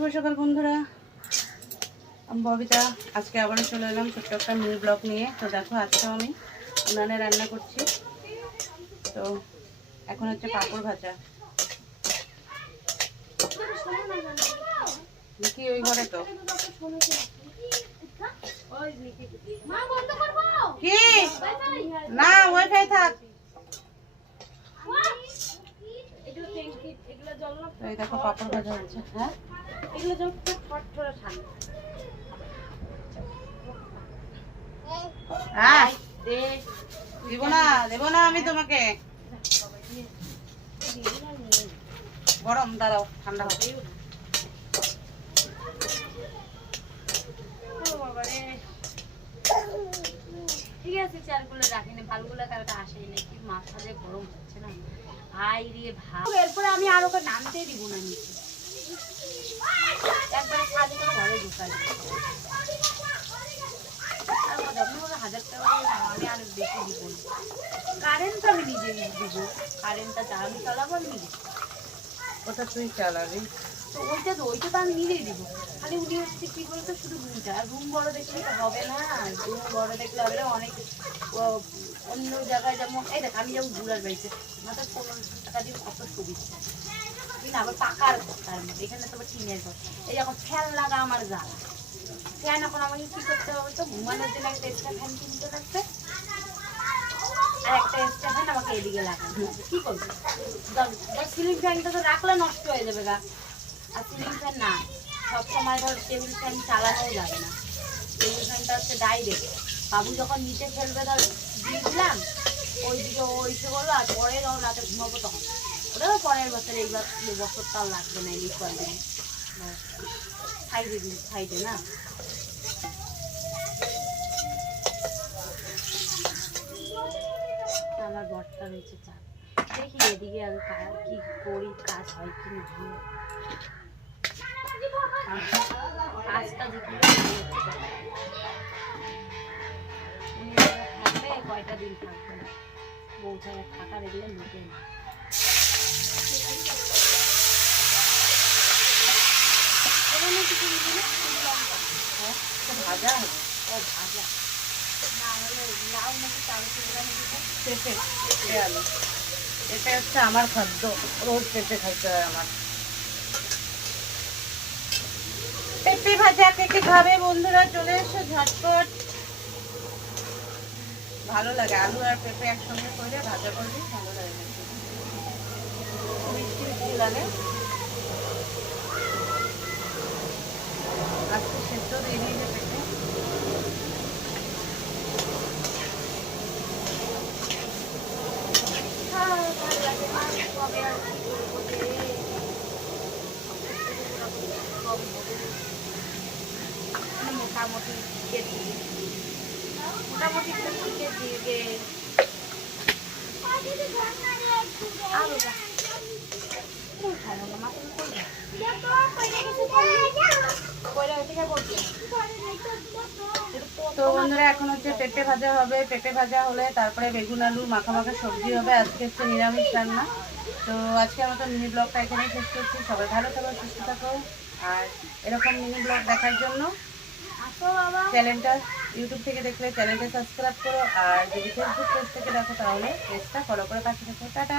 শুভ সকাল, বন্ধুরা। আমি ববিতা। আজকে আবারও চলে এলাম ছোট্ট একটা মিনি ব্লগ নিয়ে। তো দেখো আজকেও আমি উনানে রান্না করছি। তো এখন হচ্ছে পাঁপড় ভাজা। কি ওই ঘরে তো। কি? না ওয়াইফাই থাক। এই দেখো, পাঁপড় ভাজা হচ্ছে। হ্যাঁ? এগুলো ঠটঠরে ঠান্ডা না দেব না আমি তোমাকে। গরম দাঁড়াও ঠান্ডা হবে। ঠিক আছে চারগুলো রাখিনি ভালগুলো কালকে আসেই না কি মাথা যে গরম হচ্ছে না। আই রে ভাব। এরপরে আমি আর ওকে নামতেই দিব না নিচে। একবার কাজ করে ঘরে ঢুকাই হাজার টাকা আমি আর বেশি দিব কারেন্ট আমি নিজে দিব। কারেন্টটা আমি চালাবো আমি ওটা তুই চালাবি। তো ওইটা তো ওইটা তো আমি নিজেই দিব। খালি উনি হচ্ছে কি বলতো, শুধু রুমটা। আর রুম বড় দেখলে তো হবে না। রুম বড় দেখলে হবে না, অনেক অন্য জায়গায় যেমন, এই দেখ, আমি যেমন ঘুরার বাড়িতে মাত্র পনেরোশো টাকা দিয়ে কত সুবিধা কিন্তু আবার পাকার তার মধ্যে এখানে তো আবার টিনের ঘর। এই যখন ফ্যান লাগা আমার জ্বালা ফ্যান এখন আমাকে কি করতে হবে তো ঘুমানোর জন্য একটা এক্সট্রা ফ্যান কিনতে লাগবে আর একটা এক্সট্রা ফ্যান আমাকে এদিকে লাগানো কি করব? সিলিং ফ্যানটা তো রাখলে নষ্ট হয়ে যাবে গা। আর না, সব সময় ধর টেবিল ফ্যান যাবে না। হচ্ছে ডাইরেক্ট যখন নিচে ফেলবে ধর দিলাম ওইদিকে ও ইসে করল আর রাতে ঘুমাবো তখন। পরের বছর এই লাগবে না সাইডে সাইডে না? আমার বরটা রয়েছে দেখি এদিকে আগে কি করি কাজ হয় কি না কাজটা থাকবে কয়টা দিন থাকা দেখলে নিতে না। হ্যাঁ, ভাজা ও ভাজা। না হলে লাউ নাকি চালু করে এটা হচ্ছে আমার খাদ্য। রোজ পেঁপে খাইতে হয় আমার। পেঁপে ভাজা কে কে খাবে বন্ধুরা, চলে এসো ঝটপট। ভালো লাগে, আলু আর পেঁপে একসঙ্গে করে ভাজা করবি ভালো লাগে। মিষ্টি মিষ্টি লাগে আজকে সেদ্ধ দিয়ে দিয়েছে পেঁপে মোটামুটি কেজি মোটামুটি তো বন্ধুরা, এখন হচ্ছে পেঁপে ভাজা হবে। পেঁপে ভাজা হলে তারপরে বেগুন আলু, মাখা মাখা সবজি হবে। আজকে হচ্ছে নিরামিষ রান্না। তো আজকে আমরা তো মিনি ব্লগটা এখানে শেষ করছি। সবাই ভালো থাকো, সুস্থ থাকো। আর এরকম মিনি ব্লগ দেখার জন্য চ্যানেলটা ইউটিউব থেকে দেখলে চ্যানেলটা সাবস্ক্রাইব করো। আর যদি ফেসবুক পেজ থেকে দেখো তাহলে পেজটা ফলো করে পাশে থাকো। টাটা!